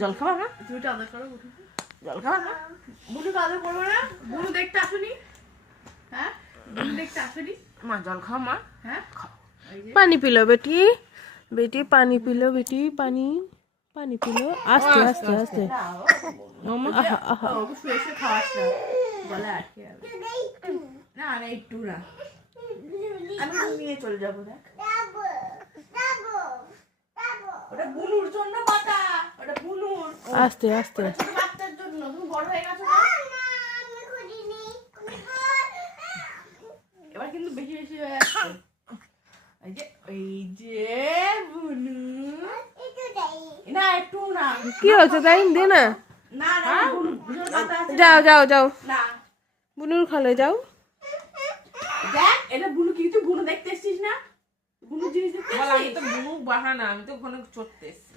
জল খাবা না? তুমি তো আদর করো বুনু। জল খাবা না? বুনুকে আদর করবো না? বুনু দেখতে আসুনি? হ্যাঁ বুনু দেখতে আসুনি? মা জল খাও মা। হ্যাঁ पानी पी लो बेटी, बेटी पानी पी लो, बेटी पानी पानी पी लो। आस्ते आस्ते आस्ते आहा आहा ওকে শুয়ে শুয়ে খাওয়াস না, গলা আটকে যাবে। না না একটু না, আমি নিয়ে চলে যাবো। দেখ ওটা বুনুর জন্য পাতা, ওটা বুনুর, आस्ते आस्ते ওটা ছোট বাচ্চার জন্য। তুমি বড় হয়ে গেছো না? এবার কিন্তু বেশি বেশি হয়ে যাচ্ছে। এই যে বুনু, না একটু না, की हो ताई दे ना। না না বুনুর পাতা আছে। जाओ जाओ जाओ না बुनूर खाले जाओ। দেখ এটা বুনু, কিছু বুনু দেখতে এসছিস না? বুনু জিনিস দেখতে বল, আমি এসছিস? তো বুনু বাহানা, আমি তো ওখানে চড়তে এসেছি।